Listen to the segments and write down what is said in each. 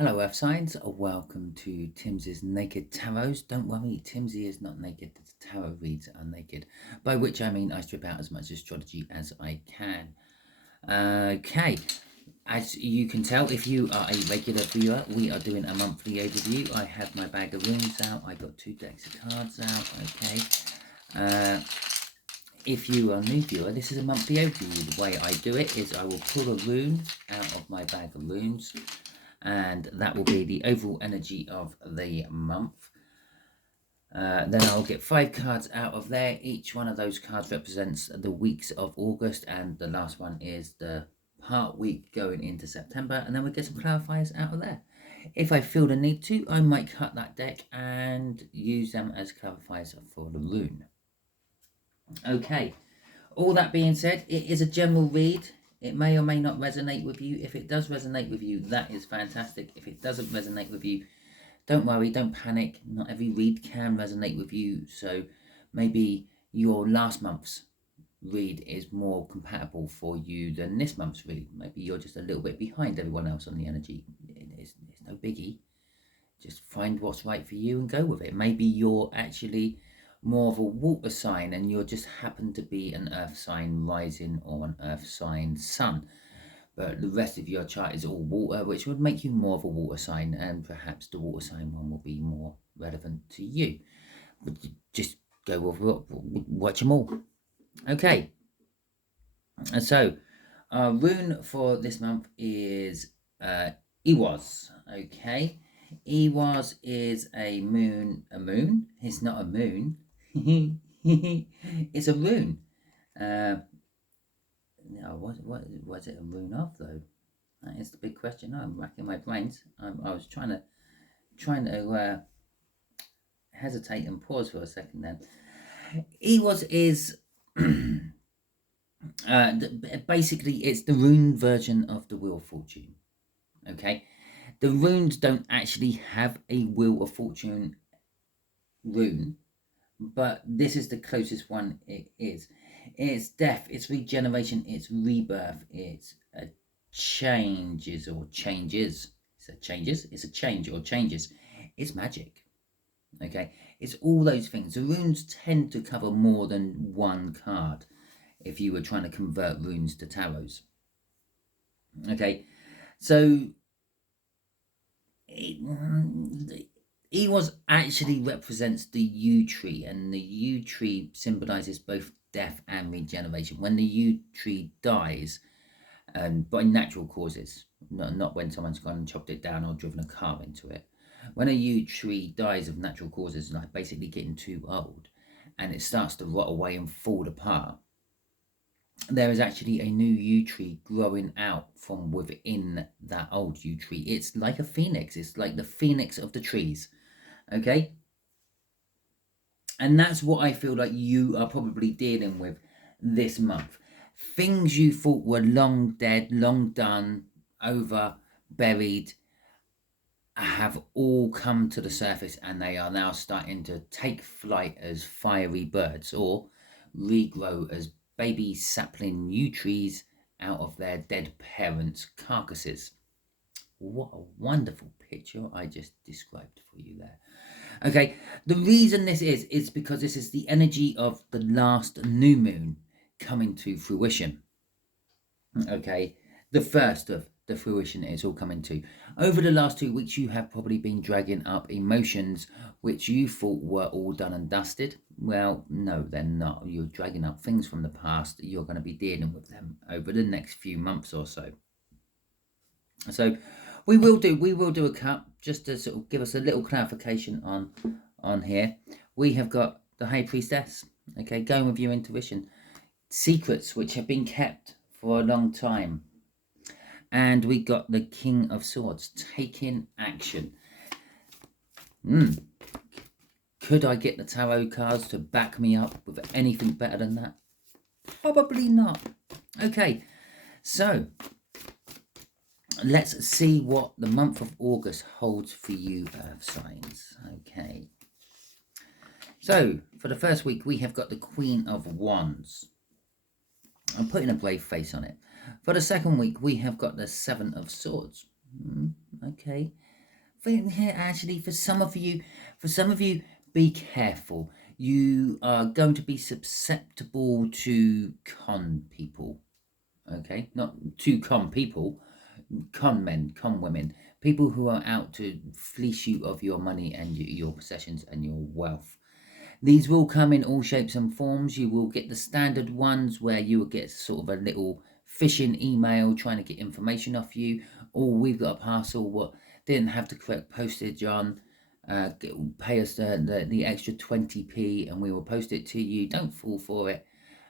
Hello Earth Signs, welcome to Timsy's Naked Tarots. Don't worry, Timsy is not naked, the tarot reads are naked, by which I mean I strip out as much astrology as I can. Okay, as you can tell, if you are a regular viewer, we are doing a monthly overview. I have my bag of runes out, I got 2 decks of cards out, okay. If you are a new viewer, this is a monthly overview. The way I do it is I will pull a rune out of my bag of runes, and that will be the overall energy of the month. Then I'll get 5 cards out of there. Each one of those cards represents the weeks of August, and the last one is the part week going into September, and then we'll get some clarifiers out of there. If I feel the need to, I might cut that deck and use them as clarifiers for the rune. Okay, all that being said, it is a general read. It may or may not resonate with you. If it does resonate with you, that is fantastic. If it doesn't resonate with you, don't worry, don't panic. Not every read can resonate with you. So maybe your last month's read is more compatible for you than this month's read. Maybe you're just a little bit behind everyone else on the energy. It's no biggie. Just find what's right for you and go with it. Maybe you're actually more of a water sign and you just happen to be an earth sign rising or an earth sign sun, but the rest of your chart is all water, which would make you more of a water sign, and perhaps the water sign one will be more relevant to you. But just go with watch them all. Okay, and so our rune for this month is Iwas. Okay, Iwas is a moon. It's not a moon. It's a rune. No, what was it a rune of though? That is the big question. I'm racking my brains. I was trying to hesitate and pause for a second. Then Ewas is basically it's the rune version of the Wheel of Fortune. Okay, the runes don't actually have a Wheel of Fortune rune, but this is the closest one it is. It's death, it's regeneration, it's rebirth, it's a changes or changes. It's a changes, it's a change or changes. It's magic. Okay, it's all those things. The runes tend to cover more than one card if you were trying to convert runes to tarots. Okay, so Ewas actually represents the yew tree, and the yew tree symbolizes both death and regeneration. When the yew tree dies, by natural causes, not when someone's gone and chopped it down or driven a car into it. When a yew tree dies of natural causes, like basically getting too old, and it starts to rot away and fall apart, there is actually a new yew tree growing out from within that old yew tree. It's like a phoenix. It's like the phoenix of the trees. Okay? And that's what I feel like you are probably dealing with this month. Things you thought were long dead, long done, over, buried, have all come to the surface, and they are now starting to take flight as fiery birds or regrow as baby sapling yew trees out of their dead parents' carcasses. What a wonderful picture I just described for you there. Okay, the reason this is because this is the energy of the last new moon coming to fruition. Okay, the first of the fruition it's all coming to. Over the last 2 weeks, you have probably been dragging up emotions which you thought were all done and dusted. Well, no, they're not. You're dragging up things from the past. You're going to be dealing with them over the next few months or so. So we will do a cut just to sort of give us a little clarification on here. We have got the High Priestess, okay, going with your intuition, secrets which have been kept for a long time, and we got the King of Swords, taking action. Could I get the tarot cards to back me up with anything better than that? Probably not. Okay, so let's see what the month of August holds for you, Earth signs. Okay. So, for the first week, we have got the Queen of Wands. I'm putting a brave face on it. For the second week, we have got the Seven of Swords. Okay. think here actually for some of you, be careful. You are going to be susceptible to con people. Okay, not to con people, con men, con women, people who are out to fleece you of your money and your possessions and your wealth. These will come in all shapes and forms. You will get the standard ones where you will get sort of a little phishing email trying to get information off you. Or we've got a parcel what didn't have the correct postage on. Pay us the extra 20p and we will post it to you. Don't fall for it.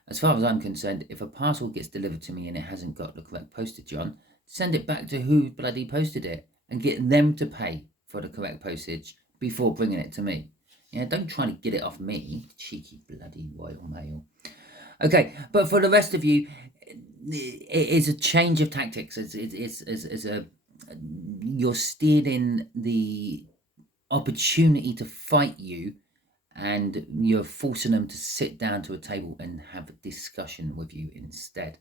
As far as I'm concerned, if a parcel gets delivered to me and it hasn't got the correct postage on, send it back to who bloody posted it and get them to pay for the correct postage before bringing it to me. Yeah, don't try to get it off me, cheeky bloody Royal Mail. Okay, but for the rest of you, it's a change of tactics. You're stealing the opportunity to fight you, and you're forcing them to sit down to a table and have a discussion with you instead.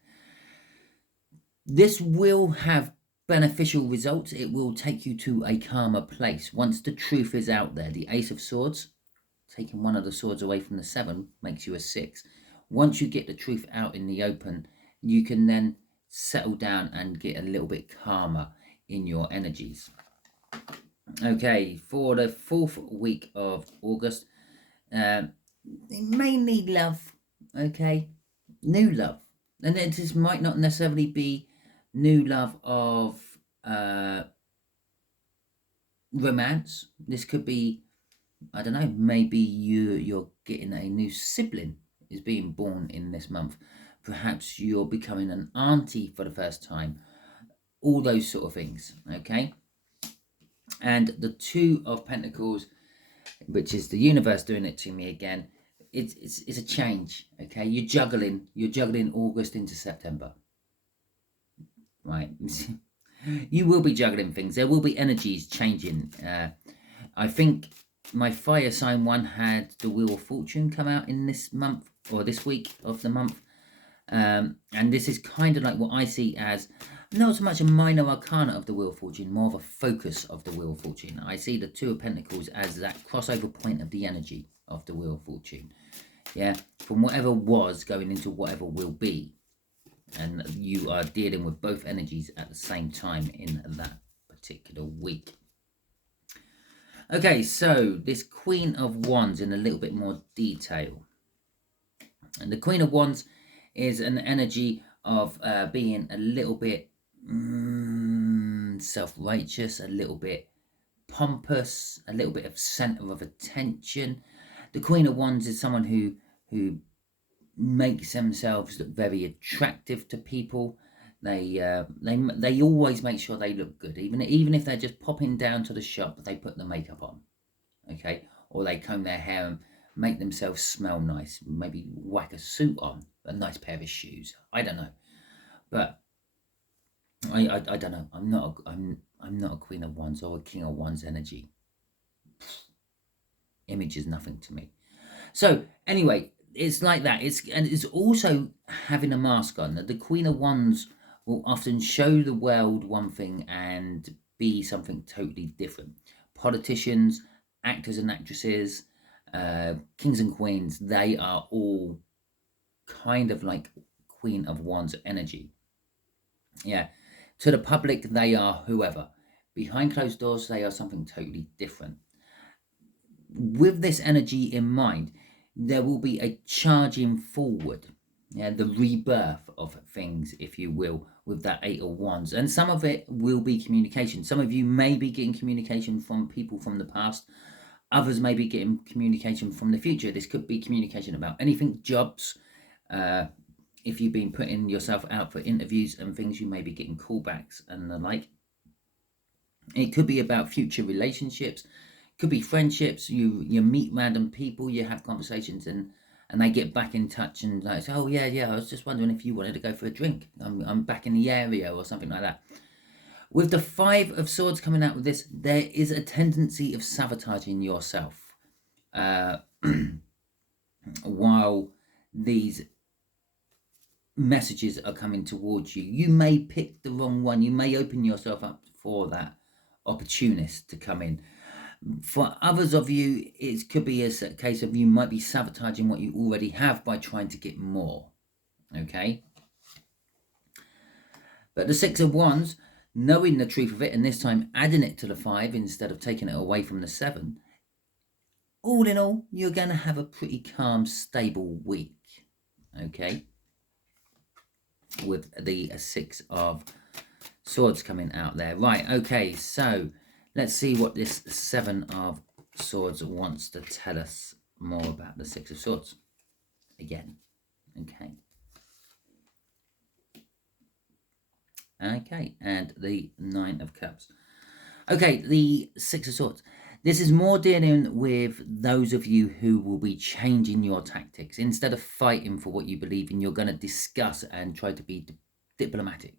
This will have beneficial results. It will take you to a calmer place once the truth is out there. The Ace of Swords, taking one of the swords away from the 7, makes you a 6. Once you get the truth out in the open, you can then settle down and get a little bit calmer in your energies. Okay, for the 4th week of August, they may need love, okay? New love. And it just might not necessarily be new love of romance. This could be, I don't know, maybe you're getting a new sibling is being born in this month. Perhaps you're becoming an auntie for the first time. All those sort of things, okay? And the 2 of Pentacles, which is the universe doing it to me again, it's a change, okay? You're juggling August into September, right? You will be juggling things. There will be energies changing. I think my fire sign one had the Wheel of Fortune come out in this month, or this week of the month. And this is kind of like what I see as not so much a minor arcana of the Wheel of Fortune, more of a focus of the Wheel of Fortune. I see the 2 of Pentacles as that crossover point of the energy of the Wheel of Fortune. Yeah, from whatever was going into whatever will be. And you are dealing with both energies at the same time in that particular week. Okay, so this Queen of Wands in a little bit more detail. And the Queen of Wands is an energy of being a little bit self-righteous, a little bit pompous, a little bit of center of attention. The Queen of Wands is someone who makes themselves look very attractive to people. They always make sure they look good, even if they're just popping down to the shop. They put the makeup on, okay, or they comb their hair and make themselves smell nice. Maybe whack a suit on, a nice pair of shoes. I don't know, but I don't know. I'm not a Queen of Wands or a King of Wands energy. Image is nothing to me. So anyway, it's like that. It's also having a mask on. The Queen of Wands will often show the world one thing and be something totally different. Politicians, actors and actresses, kings and queens, they are all kind of like Queen of Wands energy. Yeah. To the public, they are whoever. Behind closed doors, they are something totally different. With this energy in mind, there will be a charging forward, yeah, the rebirth of things, if you will, with that 8 of Wands. And some of it will be communication. Some of you may be getting communication from people from the past. Others may be getting communication from the future. This could be communication about anything, jobs. If you've been putting yourself out for interviews and things, you may be getting callbacks and the like. It could be about future relationships. Could be friendships. You meet random people, you have conversations, and they get back in touch and like, oh yeah, I was just wondering if you wanted to go for a drink. I'm back in the area or something like that. With the 5 of Swords coming out with this, there is a tendency of sabotaging yourself while these messages are coming towards you. You may pick the wrong one. You may open yourself up for that opportunists to come in. For others of you, it could be a case of you might be sabotaging what you already have by trying to get more. Okay? But the Six of Wands, knowing the truth of it, and this time adding it to the 5 instead of taking it away from the 7, all in all, you're going to have a pretty calm, stable week. Okay? With the 6 of Swords coming out there. Right, okay, so let's see what this 7 of Swords wants to tell us more about the 6 of Swords. Again, okay. Okay, and the 9 of Cups. Okay, the 6 of Swords. This is more dealing with those of you who will be changing your tactics. Instead of fighting for what you believe in, you're going to discuss and try to be diplomatic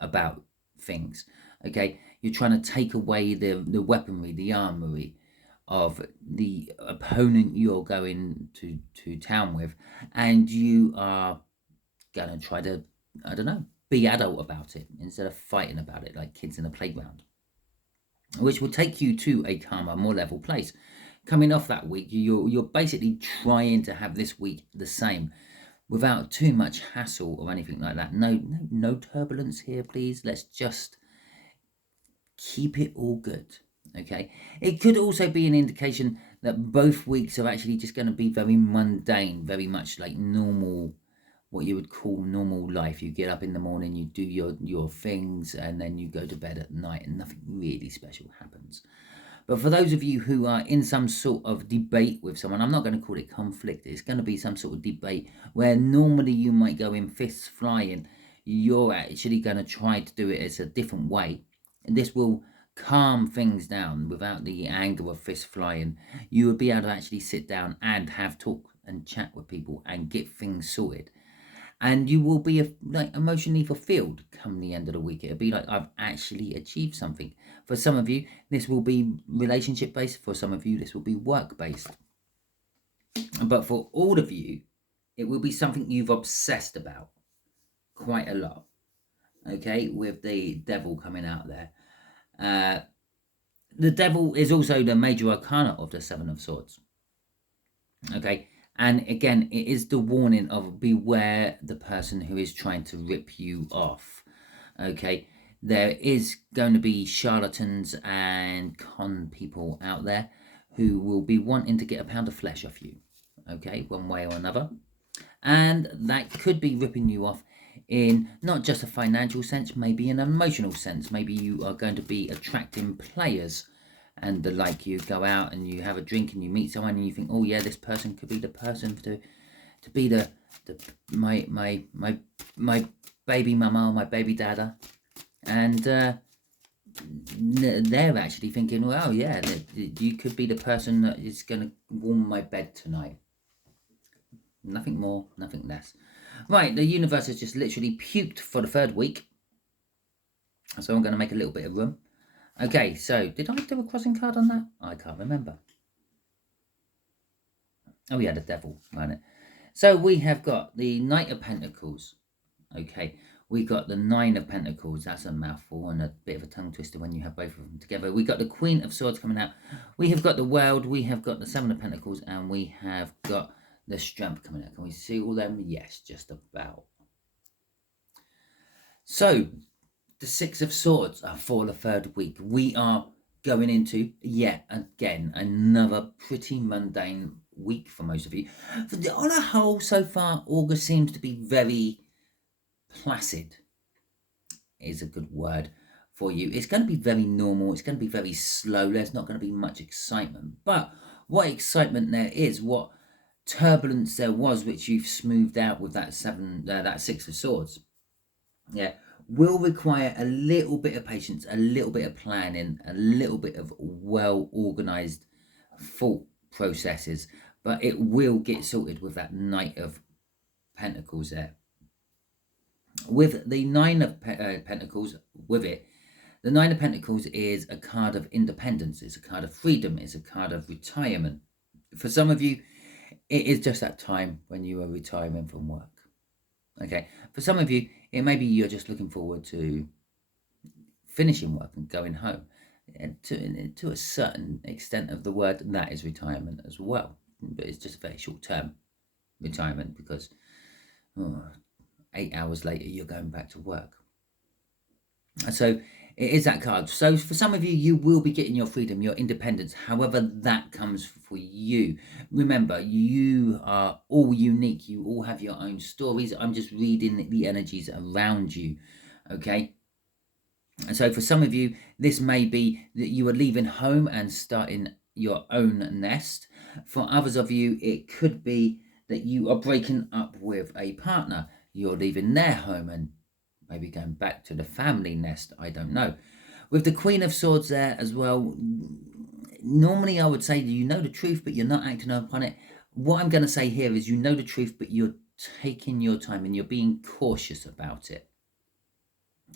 about things. Okay, you're trying to take away the weaponry, the armory of the opponent you're going to town with, and you are going to try to, I don't know, be adult about it instead of fighting about it like kids in a playground, which will take you to a calmer, more level place. Coming off that week, you're basically trying to have this week the same, without too much hassle or anything like that. No turbulence here, please. Let's just keep it all good. Okay. It could also be an indication that both weeks are actually just going to be very mundane, very much like normal, what you would call normal life. You get up in the morning, you do your things, and then you go to bed at night, and nothing really special happens. But for those of you who are in some sort of debate with someone, I'm not going to call it conflict, it's going to be some sort of debate where normally you might go in fists flying, you're actually going to try to do it as a different way. And this will calm things down without the anger of fist flying. You will be able to actually sit down and have talk and chat with people and get things sorted. And you will be like emotionally fulfilled come the end of the week. It'll be like, I've actually achieved something. For some of you, this will be relationship based. For some of you, this will be work based. But for all of you, it will be something you've obsessed about quite a lot. Okay, with the Devil coming out there. The Devil is also the major arcana of the 7 of Swords. Okay. And again, it is the warning of beware the person who is trying to rip you off. Okay, there is going to be charlatans and con people out there who will be wanting to get a pound of flesh off you. Okay, one way or another. And that could be ripping you off in not just a financial sense, maybe an emotional sense. Maybe you are going to be attracting players and the like. You go out and you have a drink and you meet someone and you think, oh yeah, this person could be the person to be my baby mama or my baby dada, and they're actually thinking, well, yeah, you could be the person that is going to warm my bed tonight. Nothing more, nothing less. Right, the universe has just literally puked for the 3rd week, so I'm going to make a little bit of room. Okay, so did I do a crossing card on that? I can't remember. Oh yeah, the Devil, right? So we have got the Knight of Pentacles. Okay, we got the 9 of Pentacles. That's a mouthful and a bit of a tongue twister when you have both of them together. We got the Queen of Swords coming out. We have got the World. We have got the 7 of Pentacles, and we have got the Strength coming out. Can we see all them? Yes, just about. So the 6 of Swords are for the 3rd week. We are going into, yet again, another pretty mundane week for most of you. On a whole, so far, August seems to be very placid, is a good word for you. It's going to be very normal. It's going to be very slow. There's not going to be much excitement. But what excitement there is, what turbulence there was, which you've smoothed out with that 6 of Swords, yeah, will require a little bit of patience, a little bit of planning, a little bit of well-organized thought processes, but it will get sorted with that Knight of Pentacles there. With the 9 of Pentacles, with it, the 9 of Pentacles is a card of independence, it's a card of freedom, it's a card of retirement. For some of you, it is just that time when you are retiring from work. Okay, for some of you, it may be you're just looking forward to finishing work and going home. to a certain extent of the word, that is retirement as well. But it's just a very short term retirement, because 8 hours later you're going back to work. So it is that card. So for some of you, you will be getting your freedom, your independence, however that comes for you. Remember, you are all unique. You all have your own stories. I'm just reading the energies around you, okay? And so for some of you, this may be that you are leaving home and starting your own nest. For others of you, it could be that you are breaking up with a partner. You're leaving their home and maybe going back to the family nest. I don't know. With the Queen of Swords there as well, normally I would say you know the truth, but you're not acting upon it. What I'm going to say here is you know the truth, but you're taking your time and you're being cautious about it.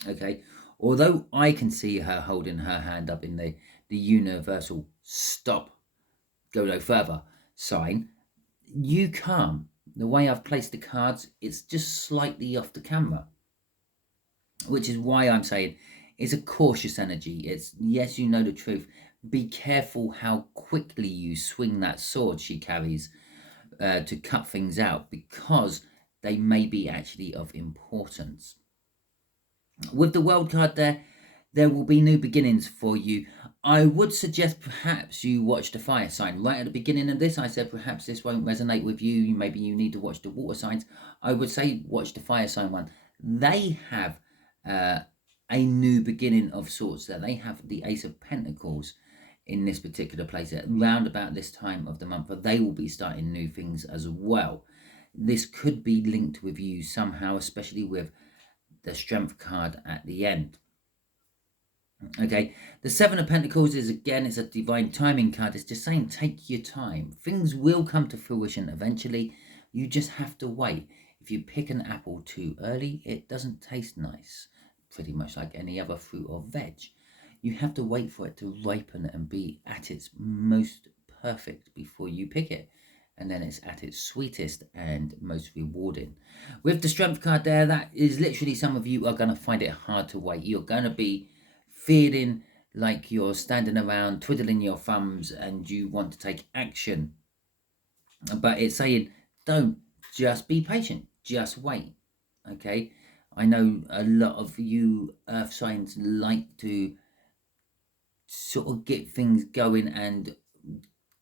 Okay? Although I can see her holding her hand up in the universal stop, go no further sign, you can't. The way I've placed the cards, it's just slightly off the camera, which is why I'm saying it's a cautious energy. It's, yes, you know the truth. Be careful how quickly you swing that sword she carries to cut things out, because they may be actually of importance. With the World card there will be new beginnings for you. I would suggest perhaps you watch the fire sign. Right at the beginning of this, I said perhaps this won't resonate with you. Maybe you need to watch the water signs. I would say watch the fire sign one. They have a new beginning of sorts there. They have the Ace of Pentacles in this particular place at round about this time of the month, but they will be starting new things as well. This could be linked with you somehow, especially with the Strength card at the end. Okay, the Seven of Pentacles is, again, it's a divine timing card. It's just saying take your time. Things will come to fruition eventually. You just have to wait. If you pick an apple too early, it doesn't taste nice. Pretty much like any other fruit or veg. You have to wait for it to ripen and be at its most perfect before you pick it. And then it's at its sweetest and most rewarding. With the Strength card there, that is literally, some of you are going to find it hard to wait. You're going to be feeling like you're standing around twiddling your thumbs and you want to take action. But it's saying, don't, just be patient, just wait. Okay, I know a lot of you earth signs like to sort of get things going and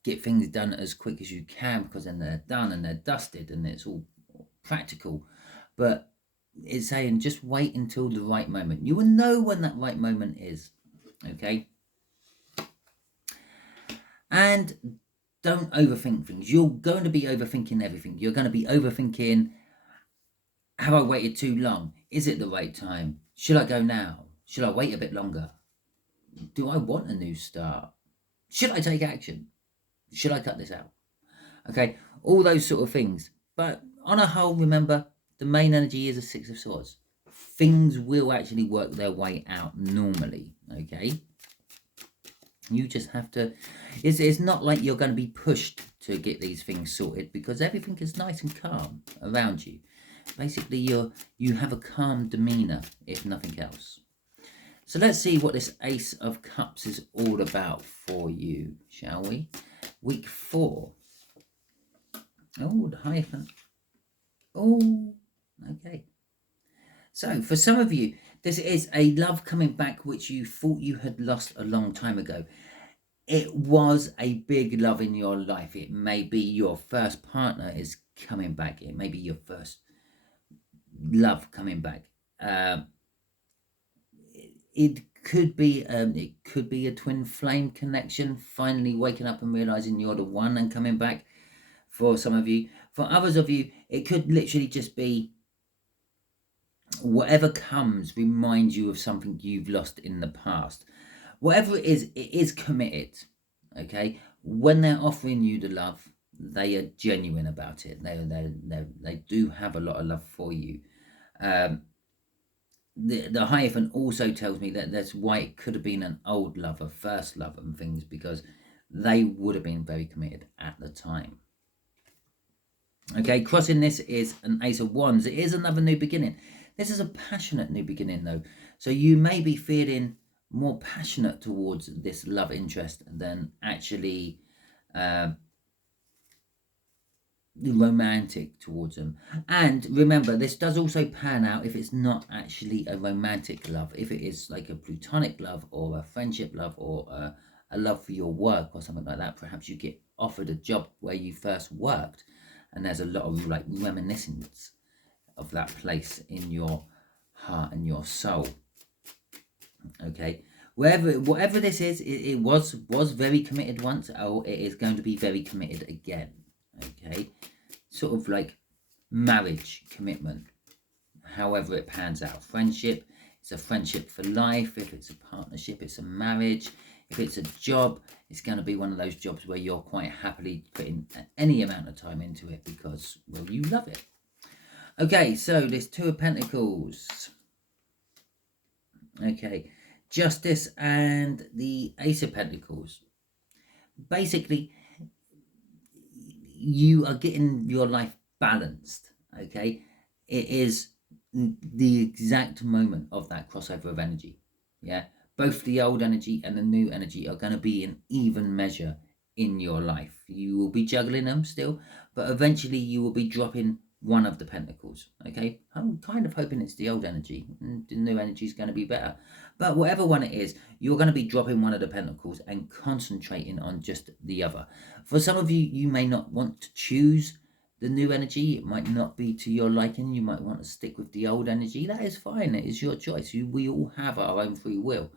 get things done as quick as you can, because then they're done and they're dusted and it's all practical. But it's saying just wait until the right moment. You will know when that right moment is. Okay, and don't overthink things. You're going to be overthinking everything. You're going to be overthinking, have I waited too long? Is it the right time? Should I go now? Should I wait a bit longer? Do I want a new start? Should I take action? Should I cut this out? Okay, all those sort of things. But on a whole, remember, the main energy is a Six of Swords. Things will actually work their way out normally, okay? You just have to, it's not like you're going to be pushed to get these things sorted, because everything is nice and calm around you. Basically, you have a calm demeanor, if nothing else. So let's see what this Ace of Cups is all about for you, shall we? Week 4. Oh, the Hierophant. Oh, okay. So for some of you, this is a love coming back which you thought you had lost a long time ago. It was a big love in your life. It may be your first partner is coming back. It may be your first love coming back. It could be a twin flame connection, finally waking up and realizing you're the one and coming back for some of you. For others of you, it could literally just be whatever comes reminds you of something you've lost in the past. Whatever it is committed, okay? When they're offering you the love, they are genuine about it. They do have a lot of love for you. The Hierophant also tells me that that's why it could have been an old love, a first love and things, because they would have been very committed at the time. Okay, crossing this is an Ace of Wands. It is another new beginning. This is a passionate new beginning though. So you may be feeling more passionate towards this love interest than actually romantic towards them. And remember, this does also pan out if it's not actually a romantic love. If it is like a platonic love or a friendship love or a love for your work or something like that, perhaps you get offered a job where you first worked and there's a lot of like reminiscence of that place in your heart and your soul. Okay, whatever this is, it was very committed once, or it is going to be very committed again. Okay, sort of like marriage commitment, however it pans out. Friendship, it's a friendship for life. If it's a partnership, it's a marriage. If it's a job, it's going to be one of those jobs where you're quite happily putting any amount of time into it because, well, you love it. Okay, so there's Two of Pentacles. Okay, Justice and the Ace of Pentacles. Basically, you are getting your life balanced. Okay, it is the exact moment of that crossover of energy. Yeah, both the old energy and the new energy are going to be in even measure in your life. You will be juggling them still, but eventually you will be dropping one of the pentacles. Okay, I'm kind of hoping it's the old energy and the new energy is going to be better, but whatever one it is, you're going to be dropping one of the pentacles and concentrating on just the other. For some of you, you may not want to choose the new energy. It might not be to your liking. You might want to stick with the old energy. That is fine. It is your choice. We all have our own free will.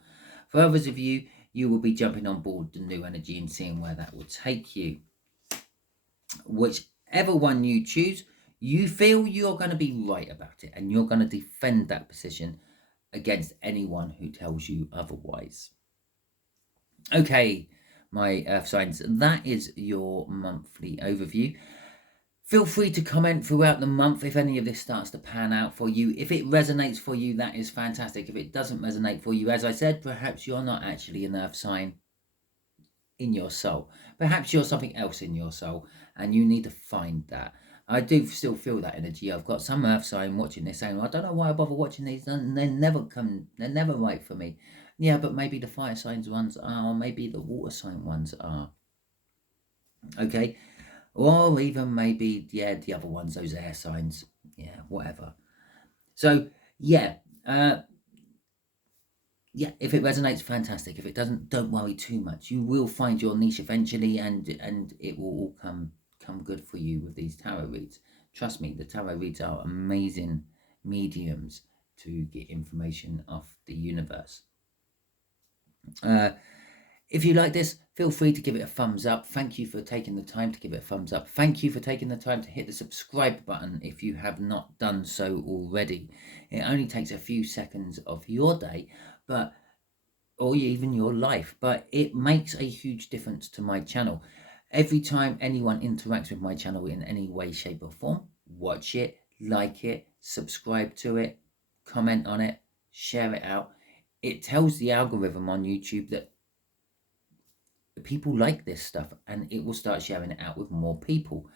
For others of you, you will be jumping on board the new energy and seeing where that will take you. Whichever one you choose, you feel you're going to be right about it, and you're going to defend that position against anyone who tells you otherwise. Okay, my earth signs, that is your monthly overview. Feel free to comment throughout the month if any of this starts to pan out for you. If it resonates for you, that is fantastic. If it doesn't resonate for you, as I said, perhaps you're not actually an earth sign in your soul. Perhaps you're something else in your soul and you need to find that. I do still feel that energy. I've got some earth sign watching this saying, I don't know why I bother watching these, and they're never right for me. Yeah, but maybe the fire signs ones are, or maybe the water sign ones are. Okay, or even maybe, yeah, the other ones, those air signs. Yeah, whatever. So, yeah, yeah, if it resonates, fantastic. If it doesn't, don't worry too much. You will find your niche eventually, and it will all come good for you with these tarot reads. Trust me, the tarot reads are amazing mediums to get information off the universe. If you like this, feel free to give it a thumbs up. Thank you for taking the time to give it a thumbs up. Thank you for taking the time to hit the subscribe button if you have not done so already. It only takes a few seconds of your day, or even your life, but it makes a huge difference to my channel. Every time anyone interacts with my channel in any way, shape or form, watch it, like it, subscribe to it, comment on it, share it out. It tells the algorithm on YouTube that people like this stuff, and it will start sharing it out with more people.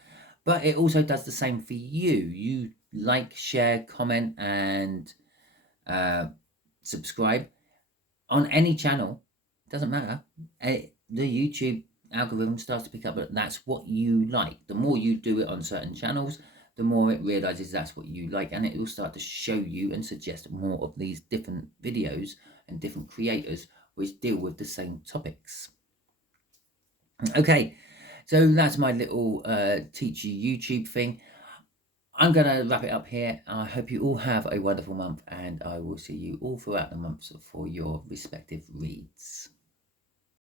But it also does the same for you. You like, share, comment and subscribe on any channel. Doesn't matter. The YouTube algorithm starts to pick up that that's what you like. The more you do it on certain channels, the more it realizes that's what you like, and it will start to show you and suggest more of these different videos and different creators which deal with the same topics. Okay, so that's my little teach you YouTube thing. I'm going to wrap it up here. I hope you all have a wonderful month, and I will see you all throughout the months for your respective reads.